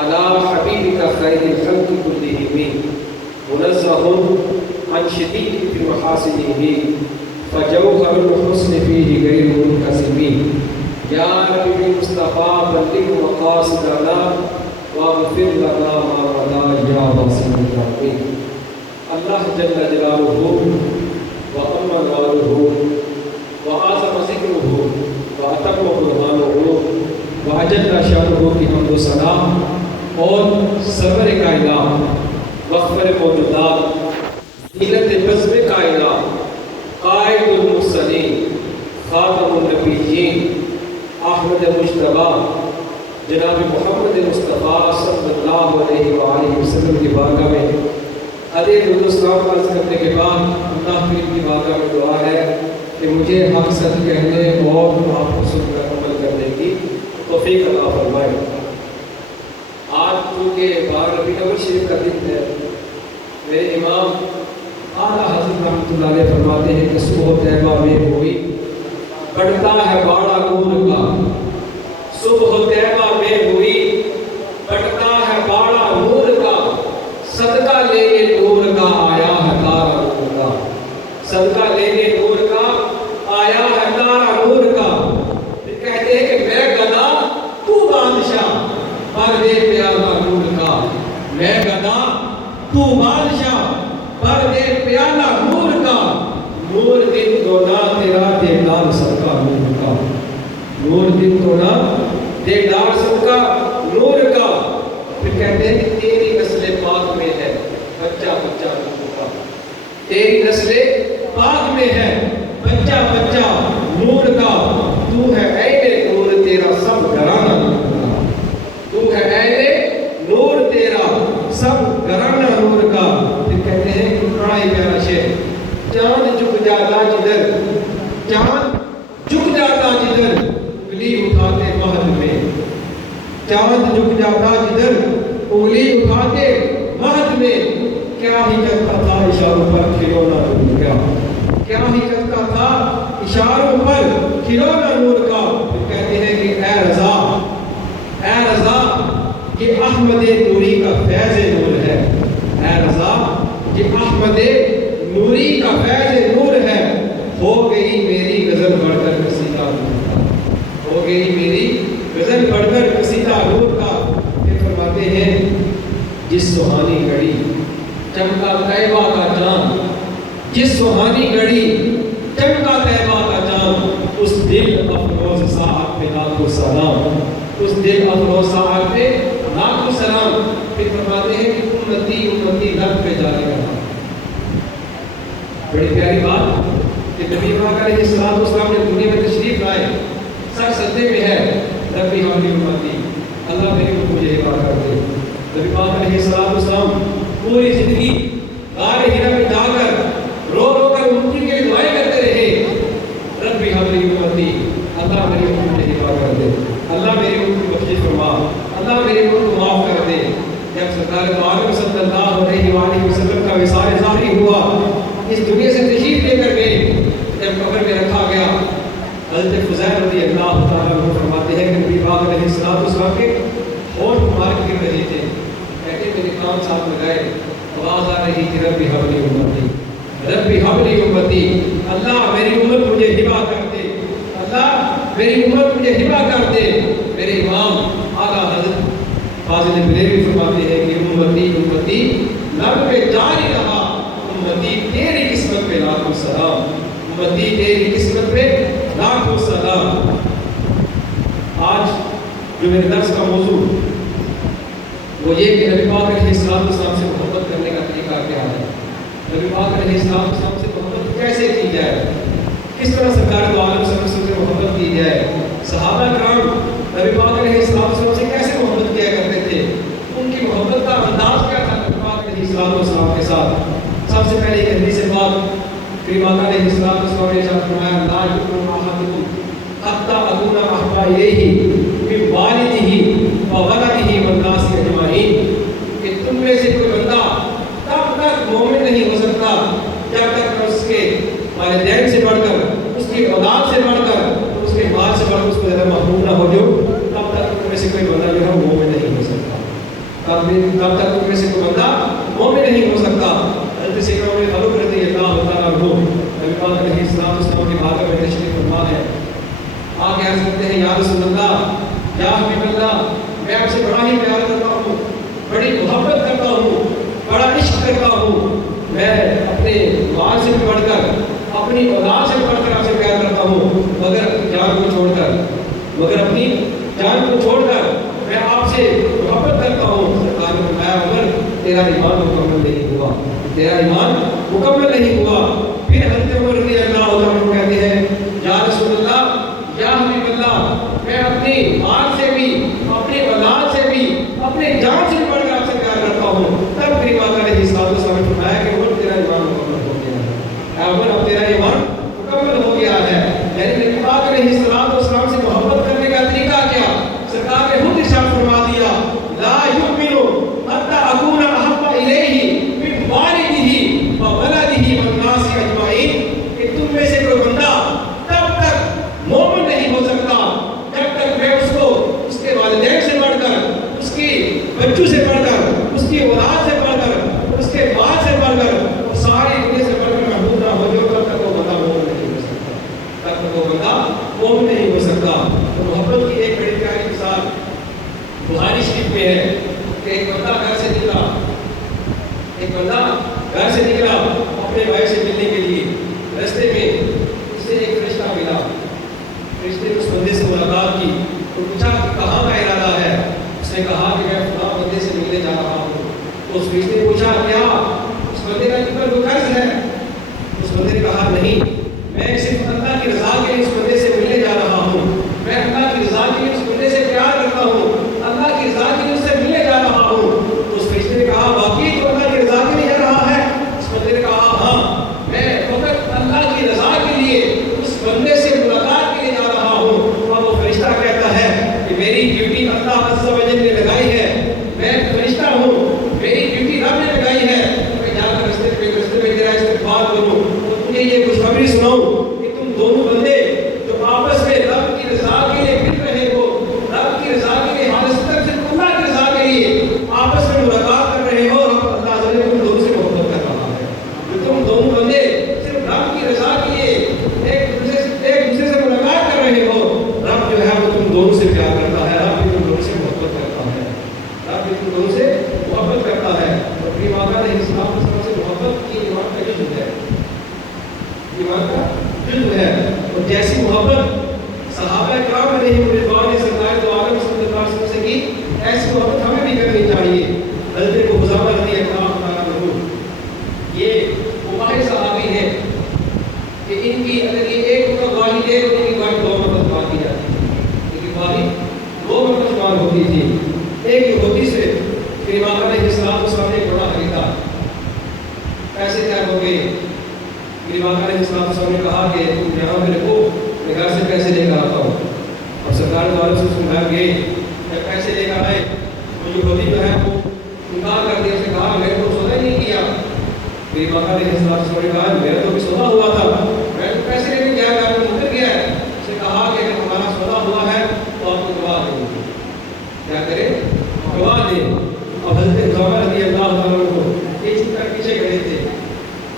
على حبيبك خير الخلق كلهم منزه عن شديد في محاسنه فجوهر الحسن فيه غير منقسم يا رب بالمصطفى بلغ مقاصدنا واغفر لنا ما مضى يا واسع الرحمن. اللہ جل جلالہ وعظم والہ وعظم ذکرہ واتم برہانہ وجل شانہ کی حمد و ثنا اور سرور کائنات مغفر موجودات زینت بزم کائنات قائد المرسلین خاتم النبیین احمد مجتبی جناب محمد مصطفیٰ صلی اللہ علیہ وآلہ وسلم کی بارگاہ میں ادے درود و سلام عرض کرنے کے بعد اللہ کریم کی بارگاہ میں دعا ہے کہ مجھے حق سچ کہنے اور آپ کو سن کر عمل کرنے کی توفیق عطا فرمائے۔ آج چونکہ 12 ربیع الاول شریف کا دن ہے، میرے امام اعلیٰ حضرت رحمۃ اللہ علیہ فرماتے ہیں کہ صبح طیبہ میں ہوئی بڑھتا ہے باڑا نور کا، صبح طیبہ میں ہوئی بڑھتا ہے باڑا نور کا، صدقہ لینے نور کا آیا ہے تارا نور کا، صدقہ لینے نور کا آیا ہے تارا نور کا۔ پھر کہتے ہیں کہ میں گدا تو بادشاہ پر دے پیالہ نور کا، میں گدا تو بادشاہ پر دے پیالہ نور کا، نور دن دونا تیرا دیدار صدقہ نور کا، نور دن دونا دیدار صدقہ نور کا۔ پھر کہتے ہیں کہ تیری نسل پاک میں ہے بچہ بچہ نور کا، تیری نسل پاک میں ہے بچہ بچہ نور کا، تو ہے عین نور تیرا سب گھرانہ نور کا، تو ہے عین نور تیرا سب گھرانہ نور کا۔ پھر کہتے ہیں کہ بڑا ہی پیارا شعر، چاند جھک جاتا جدھر، چاند جھک جاتا جدھر انگلی اٹھاتے مہد میں، چاند جھک جاتا جدھر انگلی اٹھاتے مہد میں، کیا ہی کرتا تھا اشاروں پر کھلونا نور کا، کیا ہی کرتا تھا اشاروں پر کھلونا نور کا۔ پھر کہتے ہیں کہ اے رضا، اے رضا یہ احمد نوری کا فیض نور ہے، اے رضا یہ احمد نوری کا فیض نور ہے، ہو گئی میری غزل بڑھ کر قصیدہ نور کا، ہو گئی میری غزل بڑھ کر قصیدہ نور کا۔ یہ فرماتے ہیں جس سہانی گھڑی چمکا طیبہ کا چاند، جس سہانی گھڑی چمکا طیبہ کا چاند، اس دل افروز ساعت پہ لاکھوں سلام، اس دل افروز ساعت پہ لاکھوں سلام۔ پھر فرماتے ہیں کہ امتی امتی لب پہ جانے کا، بڑی پیاری بات کہ نبی پاک علیہ الصلوۃ والسلام نے دنیا میں تشریف لائے، سر سجدے میں ہے، ربی حبلی امتی، اللہ میری مجھے حفاظت کر دے۔ نبی پاک علیہ الصلوۃ والسلام پوری زندگی غار ہرا میں جا کر رو رو کر امتی کے لیے دعائیں کرتے رہے، ربی حبلی امتی، اللہ میری امت مجھے حفاظت کر دے، اللہ میری امت کو بخشش فرما، اللہ میری امت کو معاف کر دے۔ جب سرکار عالم صلی اللہ علیہ وآلہ وسلم کا وصال ظاہری ہوا، اس دنیا سے تشریف لے کر گئے، جب قبر میں رکھا گیا، حضرت فضیل رضی اللہ تعالیٰ عنہ فرماتے ہیں کہ نبی پاک علیہ السلام کے ہونٹ مبارک گر رہے تھے، کہتے میرے کان ساتھ لگائے، آواز آ رہی تھی ربی حبلی امتی، ربی حبلی امتی، اللہ میری امت مجھے ہبا کر دے، اللہ میری امت مجھے ہبا کر دے۔ میرے امام اعلیٰ حضرت فاضل بریلوی فرماتے ہیں کہ امتی امتی لب پہ جاری رہا، امتی تیری قسمت پہ لاکھوں سلام، امتی تیری قسمت پہ لاکھوں سلام۔ آج جو میرے درس کا موضوع وہ یہ کہ نبی پاک علیہ السلام سے محبت کرنے کا طریقہ کیا ہے، نبی پاک علیہ السلام سے محبت کیسے کی جائے، کس طرح سرکار دو عالم صلی اللہ علیہ وسلم سے محبت کی جائے، صحابہ کرام نبی پاک علیہ السلام سے کیسے محبت کیا کرتے تھے، ان کی محبت کا انداز کیا تھا نبی پاک علیہ السلام کے ساتھ۔ سب سے پہلے ایک حدیث پاک کریم آقا علیہ السلام نے ارشاد فرمایا لا یؤمن احدکم حتی اکون احب الیہ من والدہ وولدہ والناس اجمعین، کہ تم میں سے کوئی بندہ تب تک مومن نہیں ہو سکتا جب تک اس کے والدین سے بڑھ کر، اس کی اولاد سے بڑھ کر، اس کے مال سے بڑھ کر اس کو زیادہ محبوب نہ ہو جو، تب تک تم میں سے کوئی بندہ جو ہے مومن نہیں ہو سکتا۔ تب تک تم میں سے کوئی بندہ مومن نہیں ہو سکتا۔ حضرت سیدنا عمر فاروق رضی اللہ تعالیٰ عنہ نبی پاک علیہ السلام کی بارگاہ میں تشریف فرما ہے، آ کے عرض کرتے ہیں یا رسول اللہ، یا حبیب اللہ، میں آپ سے بڑا ہی پیار کرتا ہوں، بڑی محبت کرتا ہوں، بڑا عشق کرتا ہوں، میں اپنے مال سے بھی بڑھ کر، اپنی اولاد سے بڑھ کر آپ سے پیار کرتا ہوں، مگر اپنی جان کو چھوڑ کر میں آپ سے محبت کرتا ہوں۔ سرکار نے فرمایا عمر تیرا ایمان مکمل نہیں ہوا، تیرا ایمان مکمل نہیں ہوا۔ پھر حضرت عمر رضی اللہ عنہ کہتے ہیں یا رسول اللہ، یا حبیب اللہ، میں اپنی مال سے بھی، اپنی اولاد سے بھی، اپنے جان سے بھی بڑھ کر آپ سے پیار کرتا ہوں۔ تب میری ماں علیہ السلام نے فرمایا کہ عمر تیرا ایمان مکمل ہو گیا ہے، عمر اب تیرا ایمان مکمل ہو گیا ہے۔ یعنی نبی پاک علیہ السلام سے محبت کرنے کا طریقہ کیا؟ سرکار نے خود ارشاد فرما دیا لا یؤمن حتی اکون احب الیہ من والدہ وولدہ والناس اجمعین، کہ تم میں سے کوئی بندہ تب تک مومن نہیں ہو سکتا جب تک میں اس کو اس کے والدین سے بڑھ کر، اس کی بچوں سے بڑھ کر، اس کی اولاد سے بڑھ کر، اس کے مال سے بڑھ کر، اور ساری دنیا سے بڑھ کر محبوب نہ ہو جو تب تک وہ بندہ مومن نہیں ہو سکتا، تب تک وہ بندہ مومن نہیں ہو سکتا۔ تو محبت کی ایک بڑی پیاری مثال بخاری شریف میں ہے کہ ایک بندہ گھر سے نکلا اپنے بھائی سے ملنے کے لیے، راستے میں اسے ایک فرشتہ ملا، فرشتے نے اس بندے سے ملاقات کی تو پوچھا کہ کہاں کا ارادہ ہے؟ اس نے کہا کہ میں فلاں بندے سے ملنے جا رہا ہوں۔ تو اس فرشتے نے پوچھا کیا اس بندے کا تم پر کوئی قرض ہے؟ اس بندے نے کہا نہیں، میں صرف اللہ کی رضا کے لیے اس بندے سے ملنے جا رہا ہوں، میں اللہ کی رضا کے لیے اس بندے سے پیار کرتا ہوں، اللہ کی رضا کے لیے اس سے ملنے جا رہا ہوں۔ تو اس فرشتے نے کہا واقعی تو اللہ کی رضا کے لیے جا رہا ہے؟ اس بندے نے کہا ہاں، میں فقط اللہ کی رضا کے لیے اس بندے سے ملاقات کے لیے جا رہا ہوں۔ اور وہ فرشتہ کہتا ہے کہ میری ڈیوٹی اللہ عز و جل نے لگائی ہے، میں فرشتہ ہوں، میری ڈیوٹی رب نے لگائی ہے، میں جا کر راستے میں تیرا استقبال کروں، تجھے یہ خوشخبری سناؤں کہ تم دونوں بندے جو آپس میں رب کی رضا کے لیے مل رہے ہو، رب کی رضا کے لیے حالت صرف اللہ کی رضا کے لیے آپس میں ملاقات کر رہے ہو، رب اللہ تعالیٰ تم دونوں سے محبت کر رہا ہے۔ جو تم دونوں بندے صرف رب کی رضا کے لیے ایک دوسرے سے ملاقات کر رہے ہو، رب جو ہے وہ تم دونوں سے پیار کرتا ہے، رب بھی تم دونوں سے محبت کرتا ہے، رب بھی تم دونوں سے محبت کرتا ہے۔ اور اپنی ماں علیہ السلام سے محبت کی ایمان کا جزو ہے، ایمان کا جزو ہے۔ اور جیسی محبت صحابہ کرام علیہم رضوان نے سرکار دو عالم صلی اللہ علیہ وسلم سے کی، ایسی محبت ہمیں بھی کرنی چاہیے۔ حضرت حذیفہ رضی اللہ تعالیٰ عنہ یہ وہ صحابی ہیں کہ ان کی اگر یہ ایک گواہی دے تو ان کی گواہی 2 مرتبہ مان کی جاتی ہے، ان کی گواہی 2 مرتبہ مان ہوتی تھی۔ ایک یہودی سے کہ امام علیہ السلام نے بڑا خریدا، پیسے تیار ہو گئے، امام علیہ السلام نے کہا کہ تم یہاں پہ رکھو، میں گھر سے پیسے لے کر آتا ہوں۔ اور سرکار دوارے سے اس کو گھر گئے، جب پیسے لے کر آئے تو یہودی جو ہے وہ انکار کر دیا، اس نے کہا میں نے تو سودا ہی نہیں کیا۔ میری ماں علیہ السلام نے کہا میرا تو بھی سودا ہوا تھا، میں تو پیسے لینے گیا گھر میں مکر گیا ہے۔ اس نے کہا کہ اگر ہمارا سودا ہوا ہے تو آپ کو گواہ دیں گے، کیا کریں؟ گواہ دیں۔ اور حضرت حذیفہ رضی اللہ تعالیٰ عنہ یہ چیز کر پیچھے کھڑے تھے،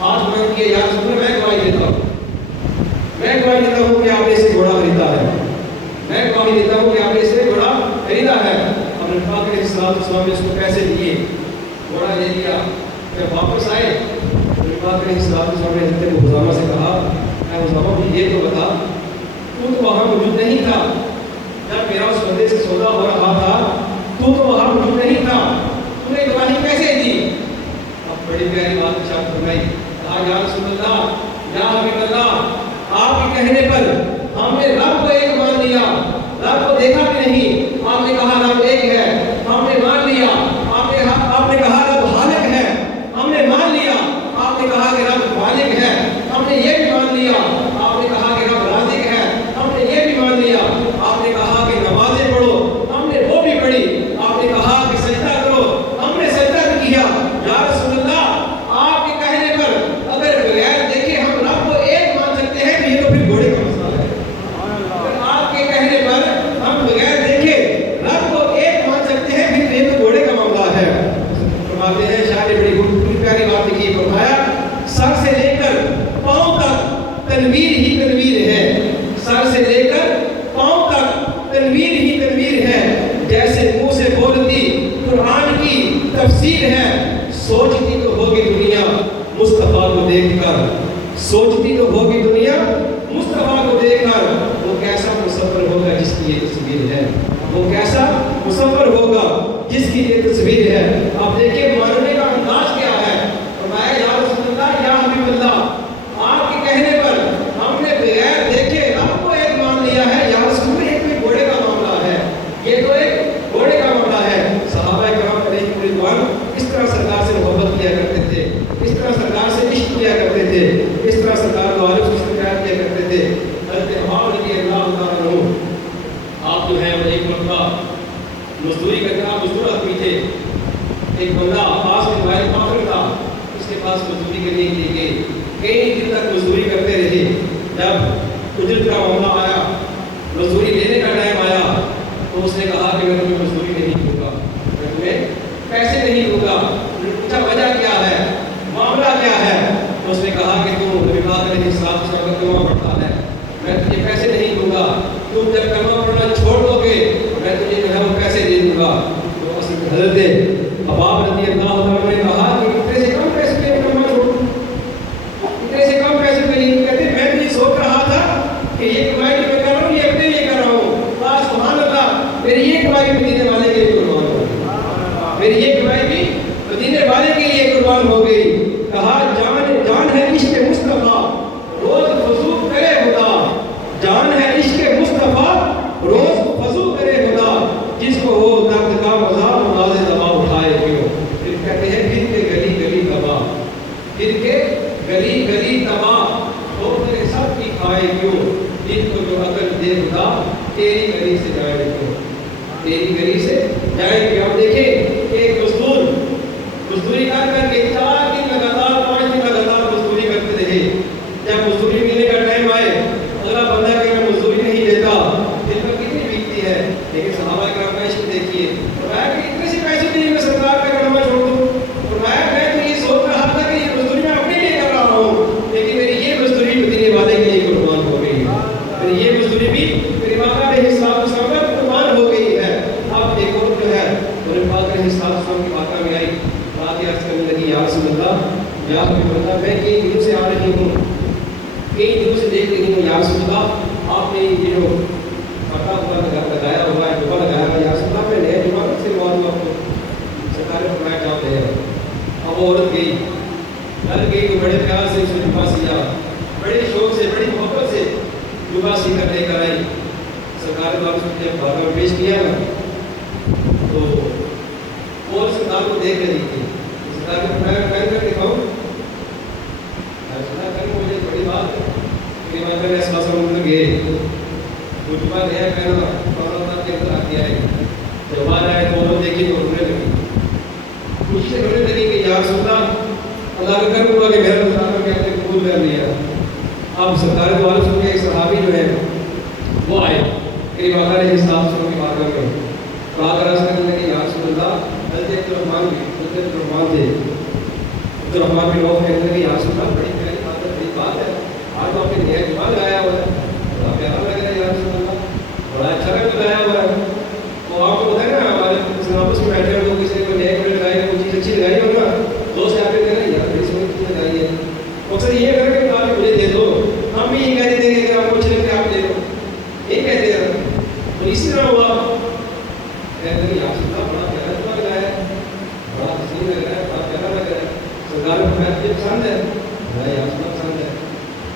ہاتھ بند کیے، یا رسول اللہ میں گواہی دیتا ہوں، میں گواہی دیتا ہوں کہ آپ نے اسے گھوڑا خریدا ہے، میں گواہی دیتا ہوں کہ آپ نے اسے گھوڑا خریدا ہے۔ اب نبی پاک علیہ السلام نے اس کو پیسے دیے، گھوڑا لے لیا۔ جب واپس آئے نبی پاک علیہ السلام نے حضرت حذیفہ سے کہا اے حذیفہ بھی یہ تو بتا، تو وہاں موجود نہیں تھا جب میرا اس بندے سے سودا ہو رہا تھا، تو وہاں موجود نہیں تھا، تو نے گواہی کیسے دی؟ اب بڑی پیاری بات ارشاد فرمائی، کہا یا رسول اللہ، یا حبیب اللہ، آپ کے کہنے پر ہم نے رب کو ایک مان لیا، رب کو دیکھا بھی نہیں، آپ نے کہا رب ایک ہے، ہم نے مان لیا، آپ نے کہا رب خالق ہے، ہم نے مان لیا، آپ نے کہا کہ رب خالق ہے، ہم نے یہ بھی مان لیا، آپ نے کہا کہ رب رازق ہے، ہم نے یہ بھی مان لیا، آپ نے کہا کہ نمازیں پڑھو، ہم نے تفسیر ہے، سوچتی تو ہوگی دنیا مصطفیٰ کو دیکھ کر، سوچتی تو ہوگی دنیا مصطفیٰ کو دیکھ کر، وہ کیسا مصور ہوگا جس کی یہ تصویر ہے، وہ کیسا مصور ہوگا جس کی یہ تصویر ہے۔ آپ دیکھیں ماننے کا انداز کیا ہے، فرمایا یا رسول اللہ یا حبیب اللہ، آپ کے کہنے پر ہم نے بغیر دیکھے آپ کو ایک مان لیا ہے، یا رسول اللہ یہ کوئی گھوڑے کا معاملہ ہے، یہ تو ایک گھوڑے کا معاملہ ہے۔ صحابہ کرام علیہ رضوان اس طرح سرکار سے محبت کیا کرتے تھے، اس طرح سرکار سے عشق کیا کرتے تھے، اس طرح سرکار کو عالم سے پیار کیا کرتے تھے۔ حضرت عمر رضی اللہ تعالیٰ عنہ آپ جو ہے وہ ایک مرتبہ مزدوری کرتے، آپ مزدور آدمی تھے، ایک بندہ پاس میں موبائل فاخر تھا، اس کے پاس مزدوری کرنے کے لیے کئی دن تک مزدوری کرتے رہے۔ جب اجرت کا معاملہ آیا، مزدوری لینے کا ٹائم آیا، تو اس نے کہا کہ میں تمہیں مزدوری نہیں دوں گا، میں تمہیں پیسے نہیں دوں گا۔ پوچھا وجہ کیا ہے، معاملہ کیا ہے؟ تو اس نے کہا کہ تم نبی پاک علیہ الصلوۃ والسلام کا کلمہ پڑھتا ہے، میں تجھے پیسے نہیں دوں گا، تم جب کلمہ پڑھنا چھوڑ دو گے میں تجھے جو ہے وہ پیسے دے دوں گا۔ تو حضرت حباب رضی اللہ عنہ نے کہا کہ اتنے سے کم پیسے پہ کلمہ چھوڑوں، اتنے سے کم پیسے پہ نہیں، کہتے میں بھی سوچ رہا تھا کہ یہ کمائی جو میں کر رہا ہوں یہ اپنے لیے کر رہا ہوں، سبحان اللہ میری یہ کمائی مدینے والے کے لیے قربان ہو گئی، میری یہ کمائی بھی مدینے والے کے لیے قربان ہو گئی۔ کہا جان ہے عشق مصطفیٰ روز وضو کرے خدا، جان ہے عشق مصطفیٰ روز وضو کرے خدا، جس کو وہ درد کا مذاق ناز دبا اٹھائے کیوں۔ پھر کہتے ہیں پھر کے گلی گلی تباہ، پھر کے گلی گلی تباہ ہو تیرے سب کی کھائے کیوں، جن کو جو عقل دے خدا تیری گلی سے جائے کیوں، تیری گلی سے جائے کیوں۔ آپ دیکھیں ایک مزدوری کر کے 4 دن لگاتار 5 دن لگاتار مزدوری کرتے رہے۔ جب مزدوری ملنے کا ٹائم آئے، اگلا بندہ کہ میں مزدوری نہیں دیتا، دل پر کتنی بیتتی ہے، لیکن صحابہ کرام کا عشق دیکھیے، فرمایا کہ اتنے سے پیسے نہیں میں سرکار کا کلمہ چھوڑ دوں، فرمایا میں تو یہ سوچ رہا تھا کہ یہ مزدوری میں اپنے لیے کر رہا ہوں، لیکن میری یہ مزدوری مدینے والے کے لیے قربان ہو گئی ہے، میری یہ مزدوری بھی میرے آقا علیہ الصلوۃ والسلام پر قربان ہو گئی ہے۔ اب ایک اور جو ہے میرے پاک علیہ الصلوۃ والسلام کی باتیں میں آئی، بات عرض کرنے لگی یا رسول اللہ یا حبیب اللہ میں کئی دنوں سے آ رہی ہوں، کئی دنوں سے دیکھ رہی ہوں یا رسول اللہ آپ نے یہ جو پٹا ہوا لگایا ہوا ہے، جبہ لگایا ہوا ہے، یا رسول اللہ میں نیا جبہ کب سے معلوم آپ کو، سرکار نے فرمایا جاؤ لے آؤ۔ اب وہ عورت گئی، گھر گئی تو بڑے پیار سے اس نے جبہ سیا، بڑے شوق سے بڑی محبت سے جبہ سی کر لے کر آئی، سرکار نے جب بارگاہ میں پیش کیا نا تو وہ سرکار کو دیکھ رہی تھی، سرکار نے فرمایا پہن کر دکھاؤں، مجھے بڑی بات ہے کہ میں اس پاس میں گئے وہ جبہ نیا پہنا فوراً کے اندر آ کے آئے، جب بعد آئے تو وہ دیکھی تو رونے لگی، خوشی سے رونے لگی کہ یا رسول اللہ کا کرم ہوا کہ میرا رضا کے اپنے قبول کر لیا۔ اب سرکار دو عالم کے ایک صحابی جو ہے وہ آئے میری آقا علیہ الصلوۃ والسلام کی بارگاہ میں، کہا کر عرض کرنے لگے یا رسول اللہ حضرت عبدالرحمن تھے، عبدالرحمن بن عوف کہنے لگے یا رسول اللہ بڑی پیاری بات ہے، بڑی بات ہے، آج تو آپ نے نیا جبہ لگایا ہوا ہے، بڑا پیارا لگ رہا ہے یا رسول اللہ، بڑا اچھا رنگ لگایا ہوا ہے۔ تو آپ کو پتہ ہے نا ہمارے آپس میں بیٹھے ہوئے کسی نے کوئی نئے کپڑے لگائے کوئی چیز اچھی لگائی ہو نا، دوست آ کے کہہ رہے ہیں یار بڑی سونی چیز لگائی ہے، اکثر یہ کر کے آپ مجھے دے دو، ہم بھی یہ کہہ دیتے ہیں کہ آپ کو اچھے لگتے آپ دے دو، یہ کہتے ہیں۔ تو اسی طرح ہوا کہتے ہیں یا رسول اللہ بڑا پیارا جبہ لگایا ہے، بڑا حسین لگ رہا ہے، بڑا پیارا لگ رہا ہے، سرکار کو فرمایا تجھے پسند ہے، فرمایا یا رسول اللہ پسند ہے،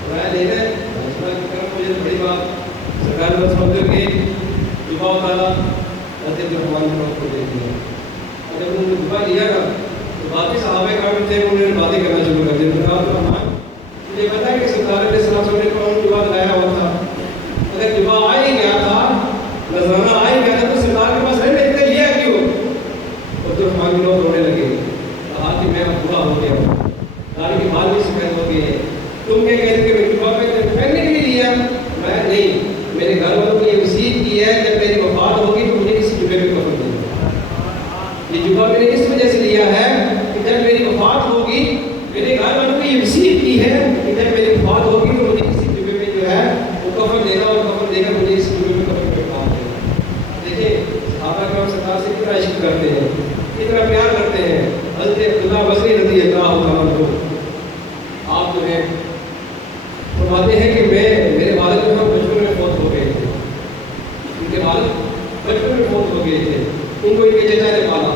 فرمایا لینا ہے، رسول اللہ کی طرف مجھے بڑی بات، سرکار نے سمجھ کر کے جبہ اتارا، حضرت عبدالرحمن بن عوف کو دے دیا۔ اور جب انہوں نے جبہ لیا نا تو باقی صحابہ کرام تھے انہوں نے باتیں کرنا شروع کر دی، انہوں نے کہا عبدالرحمن مجھے پتا ہے کہ سرکار علیہ السلام نے کون جبہ لگایا ہوا تھا، اگر جبہ آ ہی گیا تھا نذرانہ آ ہی گیا تھا تو سرکار کے پاس رہنے اتنے لیا کیوں؟ عبدالرحمن بن عوف رونے لگے، کہا کہ میں اب برا ہو گیا ہوں، داڑھی کے بال بھی سفید ہو گئے ہیں، تم کیا کہتے کہ میں جبہ پہننے کے لیے لیا؟ میں نہیں، میرے گھر والوں کو یہ وصیت کی ہے جب میری وفات ہوگی تو مجھے کسی جبے میں کفن دینا، یہ جبہ میں نے اس وجہ سے لیا ہے کہ جب میری وفات ہوگی میرے گھر والوں کو یہ وصیت کی ہے کہ جب میری وفات ہوگی تو مجھے کسی جبے میں جو ہے وہ کفن دینا، اور کفن دے کر مجھے اس جبے میں کفن پہ ڈال دینا۔ دیکھیں صحابہ کرام سرکار سے کتنا عشق کرتے ہیں، کتنا پیار کرتے ہیں، حضرت عبداللہ بصری رضی اللہ تعالیٰ عنہ آپ جو ہے فرماتے ہیں کہ میرے والد جو ہے بچپن میں فوت ہو گئے تھے، ان کے والد بچپن میں فوت ہو گئے تھے، ان کو ان کے چچا نے پالا،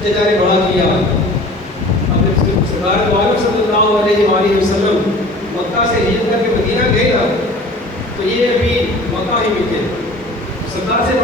چچا نے بڑا کیا۔ اب سرکار دو عالم صلی اللہ علیہ وآلہ وسلم مکہ سے ہجرت کر کے مدینہ گئے نا، تو یہ ابھی مکہ ہی میں تھے، سرکار سے